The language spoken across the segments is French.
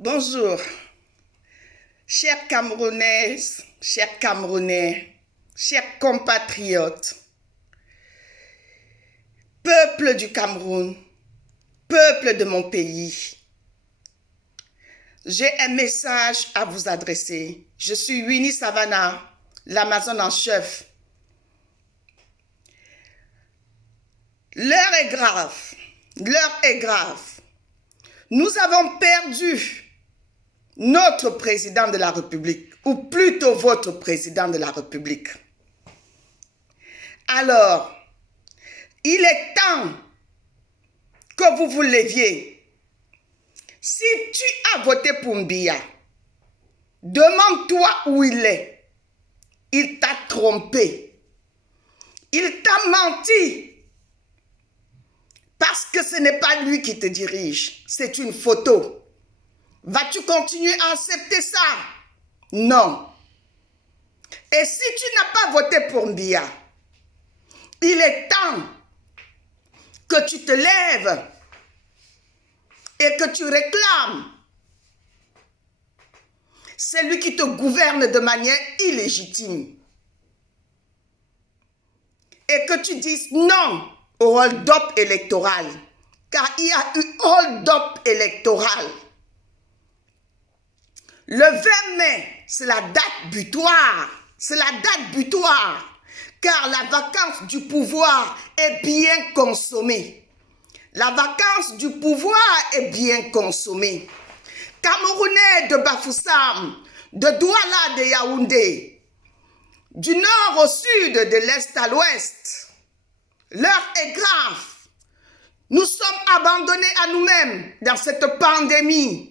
Bonjour, chers Camerounaises, chers Camerounais, chers compatriotes, peuple du Cameroun, peuple de mon pays. J'ai un message à vous adresser. Je suis Winnie Savannah, l'Amazone en chef. L'heure est grave, l'heure est grave. Nous avons perdu notre président de la République, ou plutôt votre président de la République. Alors, il est temps que vous vous leviez. Si tu as voté pour Mbiya, demande-toi où il est. Il t'a trompé. Il t'a menti. Parce que ce n'est pas lui qui te dirige. C'est une photo. Vas-tu continuer à accepter ça? Non. Et si tu n'as pas voté pour Mbiya, il est temps que tu te lèves et que tu réclames celui qui te gouverne de manière illégitime. Et que tu dises non au hold-up électoral. Car il y a eu hold-up électoral. Le 20 mai, c'est la date butoir. C'est la date butoir. Car la vacance du pouvoir est bien consommée. La vacance du pouvoir est bien consommée. Camerounais de Bafoussam, de Douala de Yaoundé, du nord au sud, de l'est à l'ouest, l'heure est grave. Nous sommes abandonnés à nous-mêmes dans cette pandémie,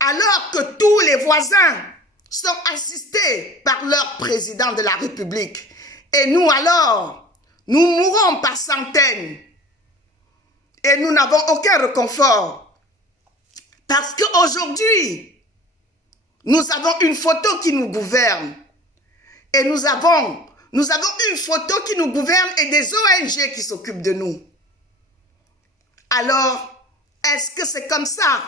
alors que tous les voisins sont assistés par leur président de la République. Et nous alors, nous mourons par centaines. Et nous n'avons aucun réconfort. Parce qu'aujourd'hui, nous avons une photo qui nous gouverne. Et nous avons une photo qui nous gouverne et des ONG qui s'occupent de nous. Alors, est-ce que c'est comme ça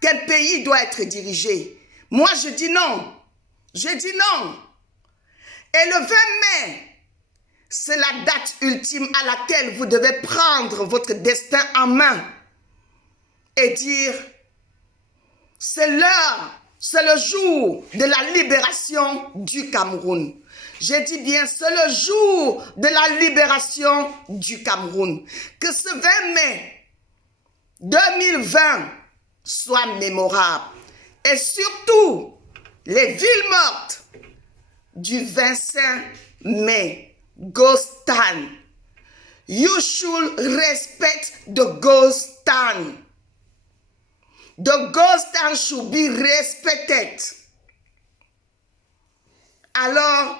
qu'un pays doit être dirigé? Moi, je dis non. Je dis non. Et le 20 mai, c'est la date ultime à laquelle vous devez prendre votre destin en main et dire, c'est l'heure, c'est le jour de la libération du Cameroun. J'ai dit bien, c'est le jour de la libération du Cameroun. Que ce 20 mai 2020 soit mémorable. Et surtout, les villes mortes du 25 mai. Ghostan. You should respect the Ghostan. The Ghostan should be respected. Alors,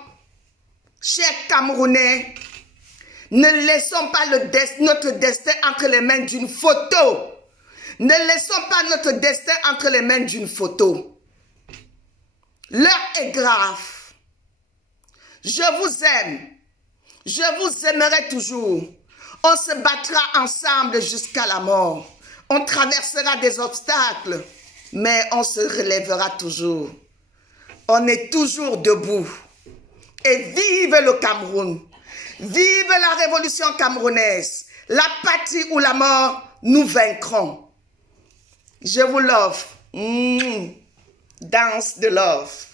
chers Camerounais, ne laissons pas notre destin entre les mains d'une photo. Ne laissons pas notre destin entre les mains d'une photo. L'heure est grave. Je vous aime. Je vous aimerai toujours. On se battra ensemble jusqu'à la mort. On traversera des obstacles, mais on se relèvera toujours. On est toujours debout. Et vive le Cameroun. Vive la révolution camerounaise. La patrie ou la mort, nous vaincrons. Je vous love. Dance de love.